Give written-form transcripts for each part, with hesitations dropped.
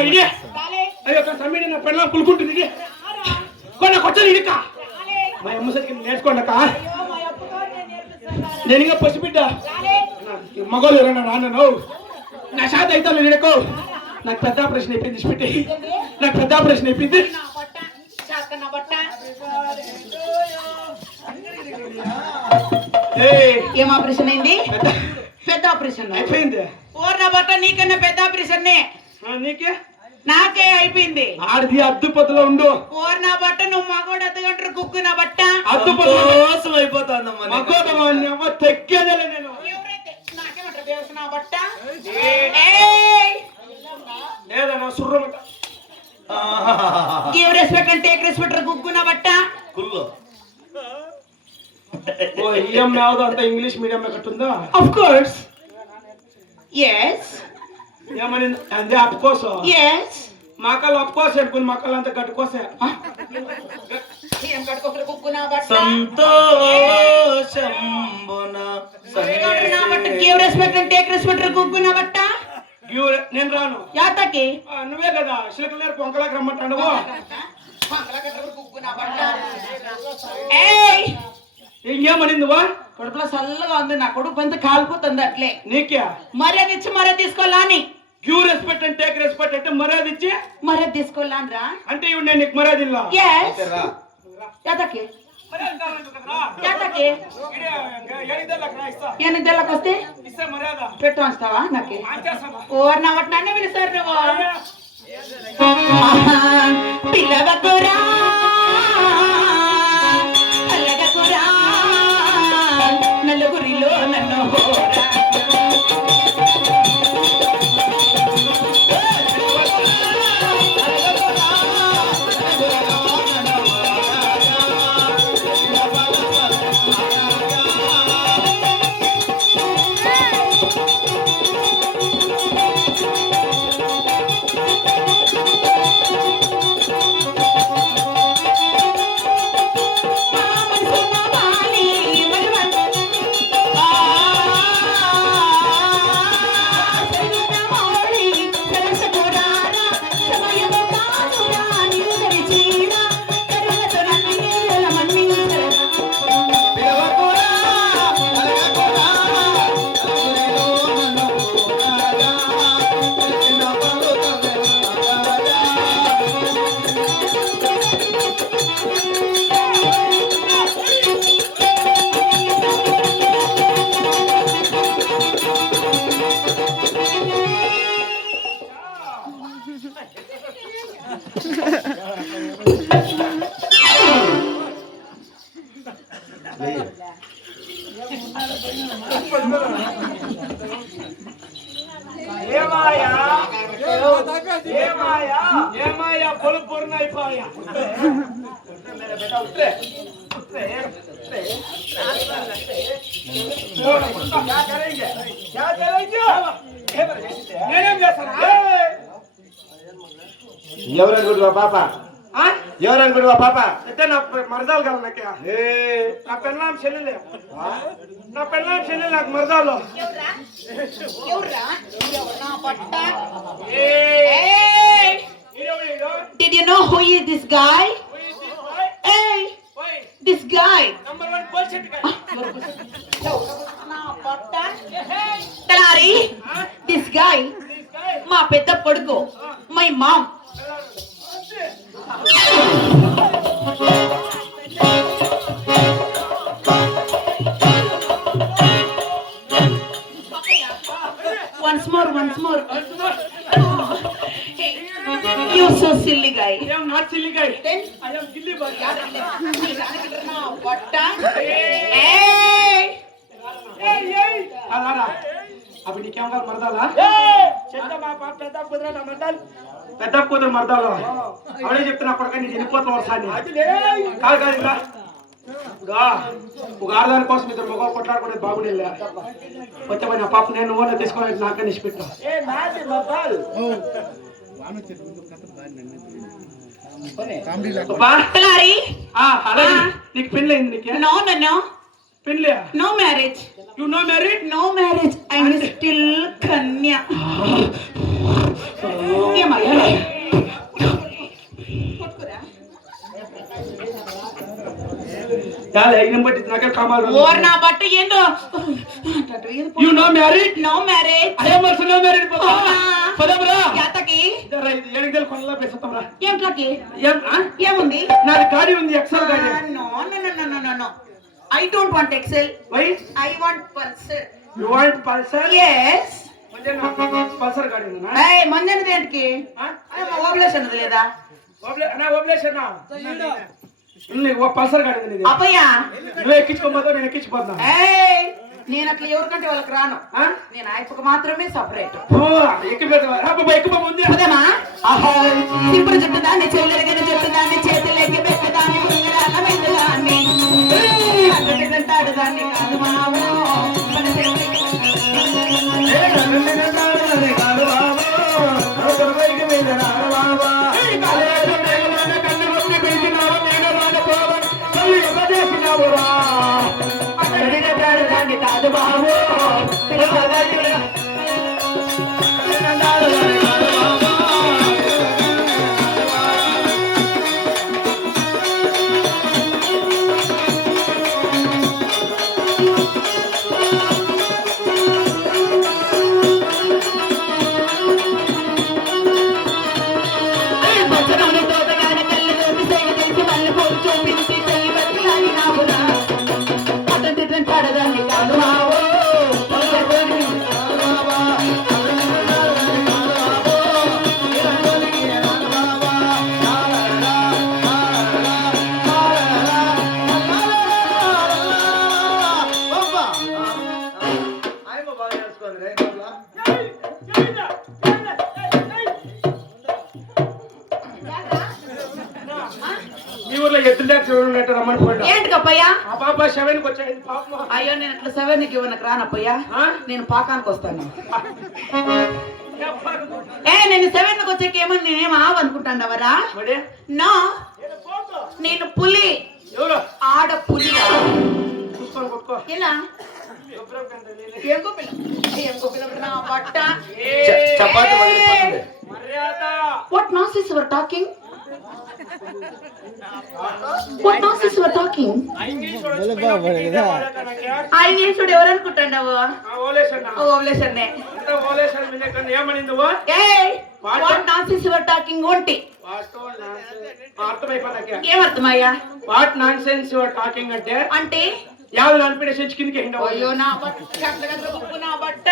అయ్యో సమీడ నా పెళ్ళ పులుకుంటుంది నాకు వచ్చాను ఇక మా అమ్మ సరికి నేర్చుకోండక నేను ఇంకా పసిబిడ్డ మగోళ్ళు ఎవరైనా రాను నా షాది అయితే నేనుకో నాకు పెద్ద ఆపరేషన్ అయిపోయింది పెట్టి నాకు పెద్ద ఆపరేషన్ అయిపోయింది ఏం ఆపరేషన్ అయింది పెద్ద ఆపరేషన్ అయిపోయింది ఓర్న బట్ట నీకన్నా పెద్ద ఆపరేషన్ నీకే నాకే అయిపోయింది ఆడిది అద్దు పొద్దులో ఉండు ఓర్న బట్ట నువ్వు మగోడు అద్దగంటారు కుక్కు నా బట్ట అద్దు పొద్దు అయిపోతాను మగోడు తెక్కేదలే నేను నాకేమంటారు దేవస నా బట్ట లేదన్నా సుర్రమట give respect and take respect కుక్కు నా బట్ట కుల్లో ఓ ఈఎం యావదో అంత ఇంగ్లీష్ మీడియం కట్టుందా ఆఫ్ కోర్స్ yes ఏమని అందే ఆఫ్ కోర్స్ yes మాకల్ ఆఫ్ కోర్స్ అనుకుని మాకల్ అంత గట్టుకోసే ఏం కట్టుకోకరు కుక్కు నా బట్ట సంతోషంబున నా బట్ట give respect and take respect కుక్కు నా బట్ట నేను రాను యాతకి నువ్వే కదా శిలకలేరు పొంకలాకి రమ్మంటాడు ఇంకేమనింది వా కడుపులో చల్లగా ఉంది నా కొడుకు పంత కాలిపోతుంది అట్లే నీకే మర్యాద ఇచ్చి మర్యాద తీసుకోవాలా అని give respect and take respect అంటే మర్యాద ఇచ్చి మర్యాద తీసుకోవాలని రా అంటే ఇవి నేను నీకు మర్యాద ఇల్లా యాతకి యాతకి ఎనిమిదేళ్ళకి వస్తే పెట్టు వస్తావా నాకు ఓర్ నా వాటి నన్ను పిలుస్తారు నువ్వు పిల్లవకురా అల్లగకురా నలుగురిలో నన్ను ఏమాయా పొలు పూర్ణ అయిపోయా ఎవరనుకుంటున్నా పాప ఎవరనుకుంటున్నా పాప అయితే నా మరదాలు కాదు నాకే నా పెళ్ళాం చెల్లెలే నా పెళ్ళాం చెల్లె నాకు మరదాలు Did you know who is this guy? Hey, this guy. Number 1 bullshit guy. Talari, this guy. Ma pedda koduku. My mom. Once more. You're so silly guy. I am not silly guy. Then I am silly boy. What? Hey! అలారా అప్పుడు నీకేం కాదు మరదాలా పెద్ద కూతురు మరదాలు అవడే చెప్తున్నా అప్పటికే నీకు వెళ్ళిపోతాం వర్షాన్ని కాదు ఇలా ఒక ఆడదాని కోసం ఇద్దరు మగవాళ్ళు కొట్లాడుకునేది బాగుండే వచ్చే నా పాప నేను ఓన్లో తీసుకోవాలి నాకే నిష్పెట్టా నీకు పెళ్ళి అయింది నీకు No. పెళ్ళి No marriage. You no married? No marriage. I'm still Kanya. ఏమయ్యా చాలే అయిన బట్టి నాకే కామాలు ఓర్ నా బట్ట ఏందో you know married no marriage I am also no married పదా పదబ్రా యాతకి జరా ఇది ఏడుగల్ కొనలా పెసతమ్రా ఏంట్లకి ఏముంది నాది గాడి ఉంది ఎక్సెల్ గాడి no no no no no no I don't want XL why I want Pulsar you want Pulsar yes Pulsar గాడి ఉందా ఏయ్ మంజన దేంటికి ఓబ్లేషన్ ఉంది లేదా ఓబ్లేషన్ నీకు పల్సర్ గాడి ఉంది అప్పయ్యా నువ్వు ఎక్కించుకోబోతావు నేను ఎక్కించుకోద్దా ఏయ్ నేను అట్లా ఎవరికంటే వాళ్ళకి రాను నేను ఆయప్పకు మాత్రమే సపరేట్ ఎక్కువ ఉంది అదేమా ఇప్పుడు చుట్టుదాన్ని చెల్లెరిగిన చుట్టుదాన్ని చేతులకి పెట్టదాన్ని ఉంగరాల మెల్లదాన్ని అంటాడు దాన్ని కాదు మావో మన చెల్లెకి కాదు బాబు పడదాన్ని కాదు మావో ఈ ఊర్లో ఎద్దులే చూడలేట రమ్మని పోయినా ఏంటి కప్పయ్యా ఆ పాప 7కి వచ్చాయి పాప అయ్యో నేను అట్లా 7కి ఇవ్వనకు రానప్పయ్యా నేను పాకానికి వస్తాను నేను 7కి వచ్చాక ఏమని నేనేం ఆవనుకుంటాండవరా నో నేను పులి ఎవరు ఆడ పులి చూసుకొని కొట్టుకో ఇలా ఎంకో పిల్ల నా బట్ట చపాతి వదిలిపోతుంది. What nonsense you are talking What nonsense you are talking? ఐంగ్లీషుడు ఎవరు అనుకుంటాండావు ఓవలేషన్నే ఏయ్ what nonsense you are talking ఒంటి ఏమర్థమయ్యా what nonsense you're talking అంటే అంటే యావలు అనిపించే సెంచ్ కిందకి హిండవు అయ్యో నా బట్ట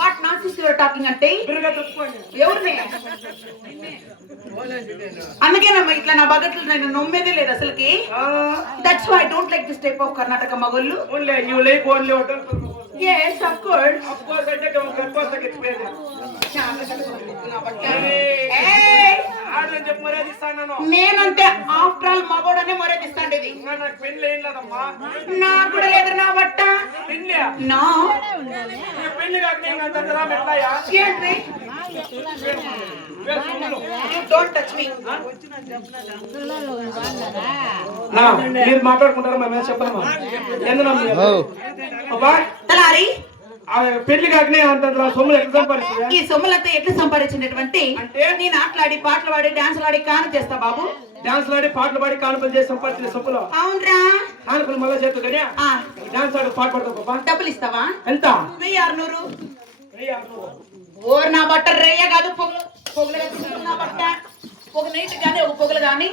what nonsense you are talking అంటే బిరుగా తప్పుకోండి ఎవరిని అందుకేనమ్మా ఇట్లా నా బగట్లు నేను నమ్మేదే లేదు అసలుకి that's why I don't like this type of Karnataka మగళ్ళు only you like only hotel yes of course అంటే గర్భాసకి ఎక్స్‌పీరియన్స్ ఏయ్ ఆడని చెప్పి మర్యాదిస్తాను నేనంతే ఆఫ్టర్ ఆల్ మగోడనే మర్యాదిస్తాండి ఇది నాకు పెళ్లి లేదమ్మా నాకు కూడా లేదు నా బట్ట పెళ్లి నో పెళ్లి కాక నేను అంతరా మెట్లయా ఏంటి you don't touch me నా మీరు మాట్లాడుకుంటారా మేము చెప్పాలమ్మా ఎందుకు అబ్బా తలారి ఆ పెళ్లి కాకనే అంతరా సొమ్ములు ఎట్లా సంపాదిస్తాయా ఈ సొమ్ములతో ఎట్లా సంపాదించినటువంటి నేను ఆటలాడి పాటలు పాడి డాన్స్ ఆడి కాను చేస్తా బాబు డాన్స్ ఆడి పాటలు పాడి కానుకలు చేసి సంపాదించిన సొమ్ములు అవునరా కానుకలు మళ్ళా చేస్తూ కానీ డాన్స్ ఆడి పాట పాడతావు పాపా డబ్బులు ఇస్తావా ఎంత 1600 ఓర్ నా బట్ట రేయ కాదు పొగలు పొగలు నా బట్ట ఒక నైట్ కానీ ఒక పొగలు కానీ